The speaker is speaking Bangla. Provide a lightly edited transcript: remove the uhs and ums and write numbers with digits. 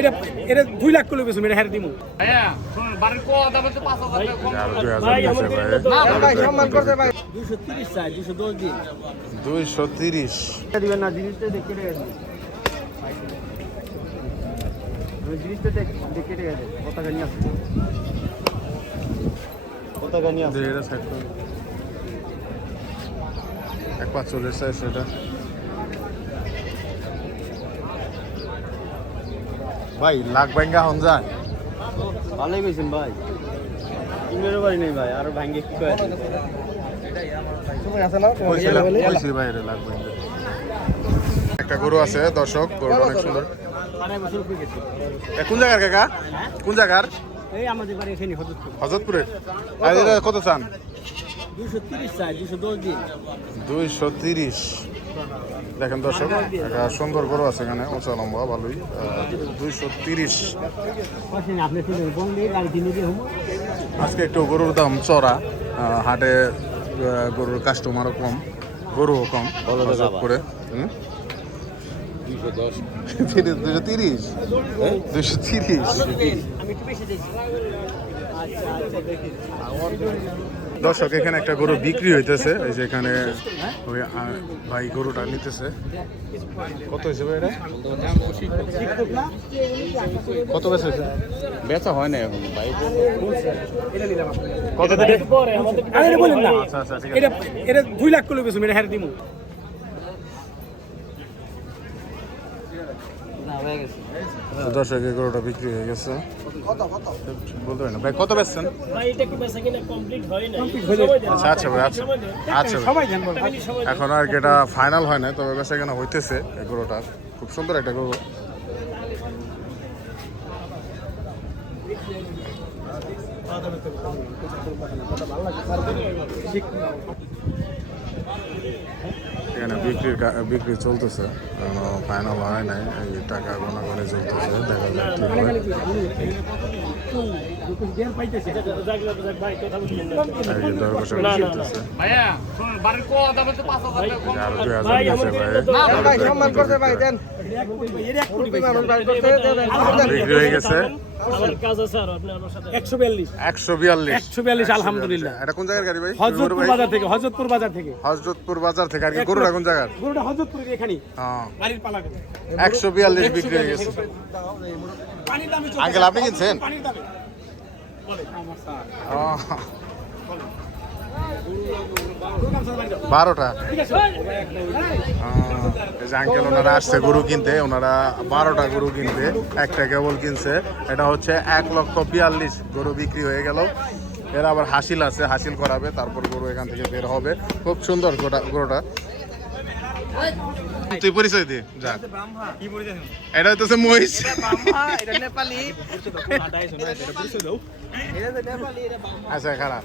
এটা এটা 2 লাখ করে বেচুম, এটা হেরে দিমু। ভাইয়া শুনুন, বাড়ির কো দাম হচ্ছে 5,000 টাকা কম। ভাই আমার না ভাই সম্মান করতে ভাই 230 চাই, 210 দিন 230 দিবেন না, জিনিসটা দেখে রেখে দিন। ওই জিনিসটা দেখে রেখে দিন। পতাকা নিয়ে আসুন, পতাকা নিয়ে আসুন। এটা সাইড করে 145 সাইজ সেটা ভাই লাখ ব্যাঙ্গা হন যায় ভালোই বেছেন ভাই, ইমেরও বাড়ি নেই ভাই, আরো ভাঙ্গে কি কয় সময় আছে না কইছি ভাই রে লাখ ব্যাঙ্গা একটা গরু আছে দর্শক, গরুটা অনেক সুন্দর। কোন জায়গার কাকা, কোন জায়গার? এই আমাদের বাড়ি এখানে হযরতপুরের। আর এটা কত চান? 230 চাই, 210 দিন 230। দেখেন দর্শক, একটা সুন্দর গরু আছে এখানে, উঁচা লম্বা ভালোই। 230। আপনি বললে গাড়ি কিনে দিয়ে হবো। আজকে একটু গরুর দাম চড়া, হাটে গরুর কাস্টমারও কম, গরুও কম করে। 230 230। আমি একটু বেশি দিয়েছি। আচ্ছা আচ্ছা দেখি দর্শক এখানে একটা গরু বিক্রি হইতেছে, এই যে এখানে ওই ভাই গরুটা নিতেছে। কত হয়েছে ভাই এটা? কত বেচা হয়েছে? বেচা হয় না এখন ভাই। কত পরে আমাদের আরে বলেন না, আচ্ছা আচ্ছা ঠিক এটা আছে। এটা 2 লাখ করে বেচুম, এটা হেরে দিমু। না হয়ে গেছে দর্শক এই গরুটা বিক্রি হয়ে গেছে। বলতে পারি না ভাই কত বেচছেন? ভাই এটা কি বেচা কিনা কমপ্লিট হয় না? আচ্ছা আচ্ছা ভাই আচ্ছা আচ্ছা ভাই। সবাই জানবো ভাই। এখন আর কি এটা ফাইনাল হয় না, তবে বেচা কেনা হইতেছে। এই গরুটা খুব সুন্দর একটা গরু। এখানে বিক্রি চলতেছে, ফাইনাল হয় নাই, এই টাকা গোনা করে চলতেছে, দেখা যাক কি হয়। এই যে দর বসে চলতেছে। ভাইয়া শুনুন, বাড়ির কো দাম হচ্ছে 5,000 টাকা কম। আর 2000 দিয়েছে না ভাই ভাই। সম্মান করতে ভাই দেন বিক্রি হয়ে গেছে আমার কাজ আছে আর আপনি আমার সাথে 142 142। আলহামদুলিল্লাহ। এটা কোন জায়গার গাড়ি ভাই? হযরতপুর বাজার থেকে, হযরতপুর বাজার থেকে। হযরতপুর বাজার থেকে। আর কি গরুটা কোন জায়গার? গরুটা হযরতপুরের এখানেই, হ্যাঁ বাড়ির পালা করে। 142 বিক্রি হয়ে গেছে। পানির দামে আঙ্কেল আপনি কিনছেন? পানির দামে বলে আমার স্যার 12টা। ঠিক আছে এই যে আঙ্কেল ওনারা আসছে গরু কিনতে, ওনারা 12টা গরু কিনতে, একটা কেবল কিনছে। এটা হচ্ছে 1,42,000 গরু বিক্রি হয়ে গেল। এর আবার হাসিল আছে, হাসিল করাবে, তারপর গরু এখান থেকে বের হবে। খুব সুন্দর গরুটা। তুই পরিচয় দে যা। এটা হচ্ছে মহিষ। এটা নেপালি আচ্ছা খারাপ।